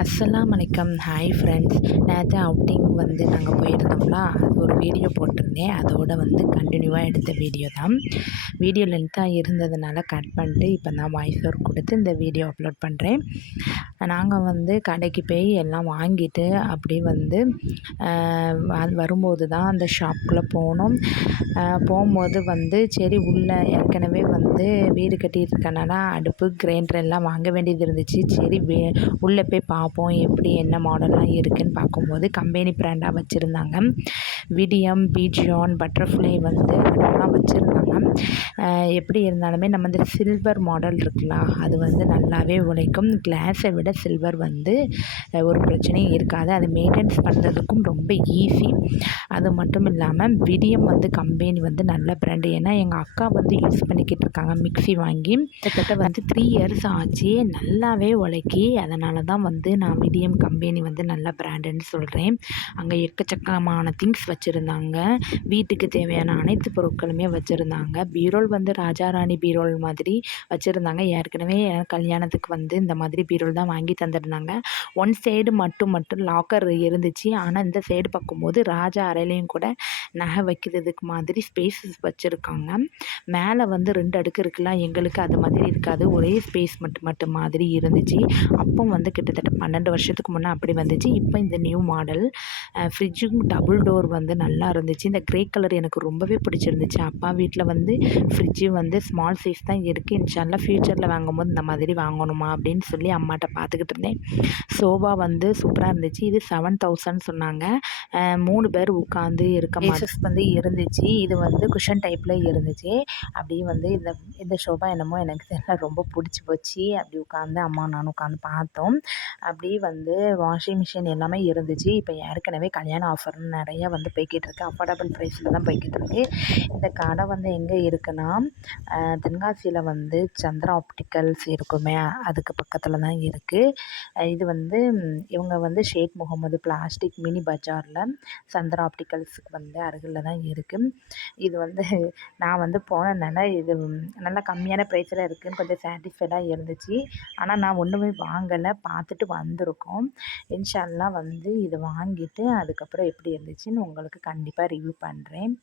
அஸ்ஸலாம் வலைக்கம். Hi friends. நேற்று அவுட்டிங் வந்து நாங்கள் போயிருந்தோம்ல, அது ஒரு வீடியோ போட்டிருந்தேன். அதோட வந்து கண்டினியூவாக எடுத்த வீடியோ தான். வீடியோ லென்த்தாக இருந்ததுனால கட் பண்ணிட்டு இப்போ நான் வாய்ஸ் ஓவர் கொடுத்து இந்த வீடியோ அப்லோட் பண்ணுறேன். நாங்கள் வந்து கடைக்கு போய் எல்லாம் வாங்கிட்டு அப்படியே வந்து வரும்போது தான் அந்த ஷாப்புக்குள்ளே போனோம். போகும்போது வந்து சரி உள்ளே ஏற்கனவே வந்து வீடு கட்டிட்டு இருக்கனால அடுப்பு கிரைண்டர் எல்லாம் வாங்க வேண்டியது இருந்துச்சு. சரி உள்ளே போய் பார்ப்போம் எப்படி என்ன மாடல்லாம் இருக்குதுன்னு பார்க்கும்போது கம்பெனி பிராண்டாக வச்சுருந்தாங்க. விடியம், பீஜியான், பட்டர்ஃப்ளை வந்து அடுப்பெலாம் வச்சுருந்தாங்க. எப்படி இருந்தாலுமே நம்ம இந்த சில்வர் மாடல் இருக்குல்ல, அது வந்து நல்லாவே உழைக்கும். கிளாஸை விட சில்வர் வந்து ஒரு பிரச்சனையும் இருக்காது. அது மெயின்டெனன்ஸ் பண்ணுறதுக்கும் ரொம்ப ஈஸி. அது மட்டும் இல்லாமல் விடியம் வந்து கம்பெனி வந்து நல்ல பிராண்டு. ஏன்னா எங்கள் அக்கா வந்து யூஸ் பண்ணிக்கிட்டு இருக்காங்க மிக்ஸி வாங்கி. கிட்டத்தட்ட வந்து 3 இயர்ஸ் ஆச்சு. நல்லாவே உழைக்கி. அதனால தான் வந்து நான் விடியம் கம்பெனி வந்து நல்ல பிராண்டுன்னு சொல்கிறேன். அங்கே எக்கச்சக்கமான திங்ஸ் வச்சுருந்தாங்க. வீட்டுக்கு தேவையான அனைத்து பொருட்களுமே வச்சுருந்தாங்க. பீரோல் வந்து ராஜாராணி பீரோல் மாதிரி வச்சுருந்தாங்க. ஏற்கனவே கல்யாணத்துக்கு வந்து இந்த மாதிரி பீரோல் தான் வாங்கி தந்துருந்தாங்க. ஒன் சைடு மட்டும் லாக்கர் இருந்துச்சு. ஆனால் இந்த சைடு பார்க்கும்போது ராஜா அறையிலையும் கூட நகை வைக்கிறதுக்கு மாதிரி ஸ்பேஸஸ் வச்சுருக்காங்க. மேலே வந்து 2 அடுக்கு இருக்குல்ல, எங்களுக்கு அது மாதிரி இருக்காது. ஒரே ஸ்பேஸ் மட்டும் மாதிரி இருந்துச்சு. அப்போ வந்து கிட்டத்தட்ட 12 வருஷத்துக்கு முன்னே அப்படி வந்துச்சு. இப்போ இந்த நியூ மாடல் ஃப்ரிட்ஜும் டபுள் டோர் வந்து நல்லா இருந்துச்சு. இந்த க்ரே கலர் எனக்கு ரொம்பவே பிடிச்சிருந்துச்சு. அப்பா வீட்டில் வந்து ஃப்ரிட்ஜு வந்து ஸ்மால் சைஸ் தான் இருக்குது. இன்ஷால்லா ஃப்யூச்சரில் வாங்கும்போது இந்த மாதிரி வாங்கணுமா அப்படின்னு சொல்லி அம்மாட்ட பார்த்துக்கிட்டு இருந்தேன். சோபா வந்து சூப்பராக இருந்துச்சு. இது 7000 சொன்னாங்க. 3 பேர் உட்காந்து இருக்க மாதிரி வந்து இருந்துச்சு. இது வந்து குஷன் டைப்பில் இருந்துச்சு. அப்படியே வந்து இந்த சோபா என்னமோ எனக்கு தெரியல, ரொம்ப பிடிச்சி போச்சு. அப்படி உட்காந்து அம்மா நானும் உட்காந்து பார்த்தோம். அப்படியே வந்து வாஷிங் மிஷின் எல்லாமே இருந்துச்சு. இப்போ ஏற்கனவே கல்யாண ஆஃபர்னு நிறையா வந்து போய்கிட்டு இருக்கு. அஃபோர்டபுள் ப்ரைஸில் தான் போய்கிட்டு இருக்கு. இந்த கடை வந்து எங்கே இருக்குன்னா தென்காசியில் வந்து சந்திரா ஆப்டிக்கல்ஸ் இருக்குமே, அதுக்கு பக்கத்தில் தான் இருக்குது. இது வந்து இவங்க வந்து ஷேக் முகமது பிளாஸ்டிக் மினி பஜாரில் சந்திரா ஆப்டிக்கல்ஸுக்கு வந்து அருகில் தான் இருக்குது. இது வந்து நான் வந்து போனதுனால இது நல்லா கம்மியான ப்ரைஸில் இருக்குதுன்னு கொஞ்சம் சாட்டிஸ்ஃபைடாக இருந்துச்சு. ஆனால் நான் ஒன்றுமே வாங்கலை, பார்த்துட்டு வந்திருக்கோம். இன்ஷா அல்லாஹ் வந்து இதை வாங்கிட்டு அதுக்கப்புறம் எப்படி இருந்துச்சுன்னு உங்களுக்கு கண்டிப்பாக ரிவ்யூ பண்ணுறேன்.